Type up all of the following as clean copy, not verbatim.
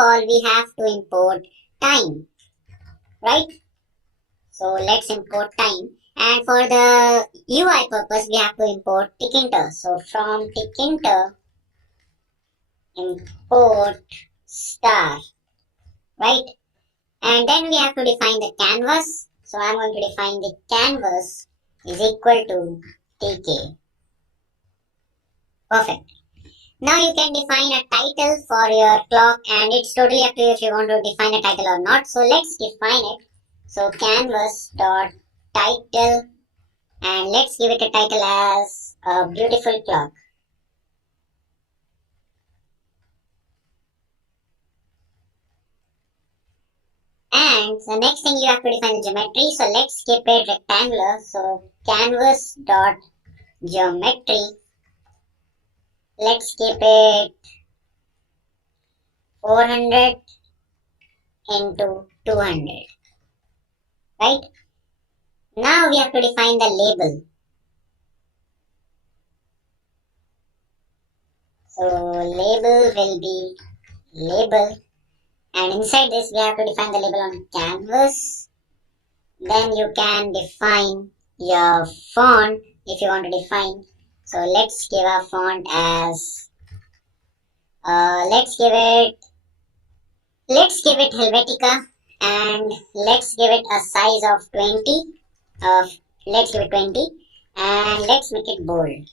all, we have to import time, right? So let's import time. And for the UI purpose, we have to import Tkinter. So from Tkinter, import star, right? And then we have to define the canvas. So I'm going to define the canvas is equal to tk. Perfect. Now you can define a title for your clock, and it's totally up to you if you want to define a title or not. So let's define it. So canvas dot title, and let's give it a title as a beautiful clock. And the next thing, you have to define the geometry. So let's keep it rectangular. So canvas dot geometry. Let's keep it 400 into 200. Right? Now we have to define the label. So label will be label. And inside this, we have to define the label on canvas. Then you can define your font if you want to define. So let's give our font as, let's give it Helvetica, and let's give it a size of 20. Let's give it 20, and let's make it bold.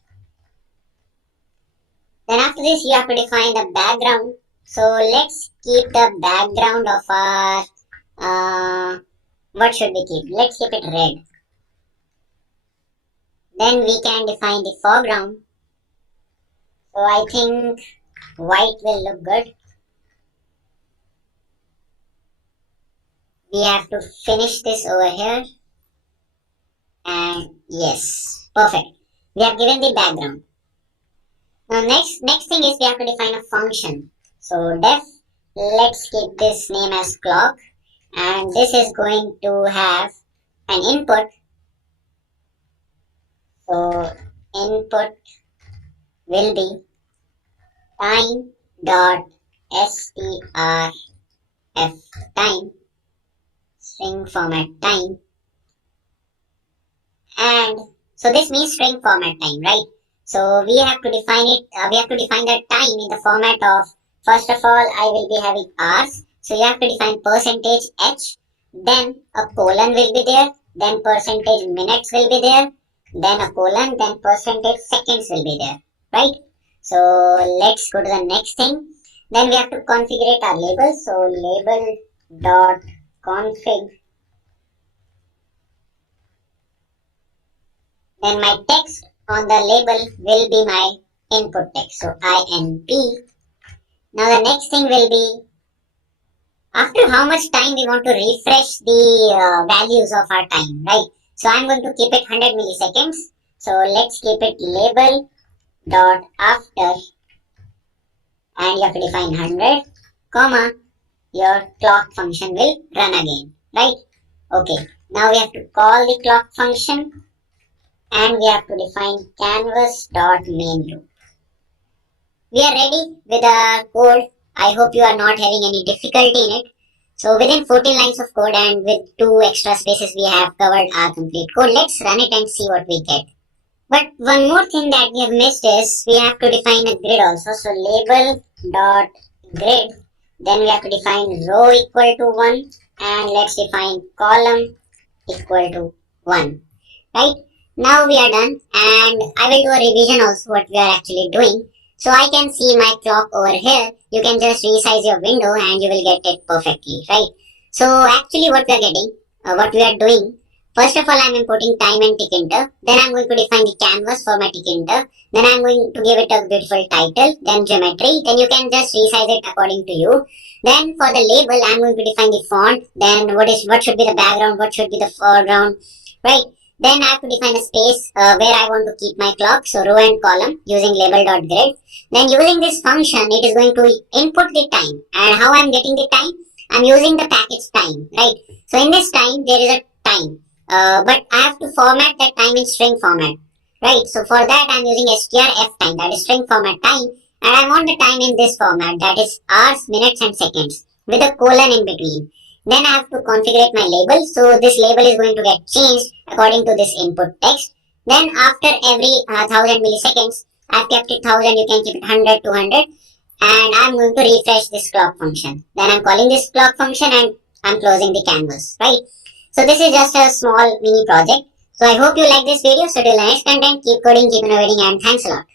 Then after this, you have to define the background. So let's keep the background of our, what should we keep? Let's keep it red. Then we can define the foreground. So I think white will look good. We have to finish this over here. And yes, perfect. We have given the background. Now next thing is we have to define a function. So def, let's keep this name as clock, and this is going to have an input. So input will be time dot strf time, string format time, and so this means string format time, right? So we have to define it. We have to define the time in the format of, first of all, I will be having hours. So you have to define percentage h, then a colon will be there, then percentage minutes will be there, then a colon, then percentage seconds will be there, right? So let's go to the next thing. Then we have to configure our label. So label dot config. Then my text on the label will be my input text. So INP. Now the next thing will be, after how much time we want to refresh the values of our time, right? So I'm going to keep it 100 milliseconds. So let's keep it label dot after, and you have to define 100, comma, your clock function will run again, right? Okay, now we have to call the clock function, and we have to define canvas dot main loop. We are ready with our code. I hope you are not having any difficulty in it. So within 14 lines of code and with 2 extra spaces, we have covered our complete code. Let's run it and see what we get. But one more thing that we have missed is we have to define a grid also. So label dot grid. Then we have to define row equal to 1, and let's define column equal to 1. Right? Now we are done, and I will do a revision also what we are actually doing. So I can see my clock over here. You can just resize your window and you will get it perfectly, right? So actually what we are getting, what we are doing, first of all, I'm importing time and Tkinter. Then I'm going to define the canvas for my Tkinter. Then I'm going to give it a beautiful title, then geometry. Then you can just resize it according to you. Then for the label, I'm going to define the font. Then what should be the background, what should be the foreground, right? Then I have to define a space where I want to keep my clock. So row and column using label.grid. Then using this function, it is going to input the time. And how I'm getting the time? I'm using the package time, right? So in this time, there is a time. But I have to format that time in string format, right? So for that, I'm using strf time, that is string format time. And I want the time in this format, that is hours, minutes and seconds with a colon in between. Then I have to configure my label. So this label is going to get changed according to this input text. Then after every 1000 milliseconds, I've kept it 1000, you can keep it 100, 200. And I'm going to refresh this clock function. Then I'm calling this clock function and I'm closing the canvas, right? So this is just a small mini project. So I hope you like this video. So till the next content, keep coding, keep innovating, and thanks a lot.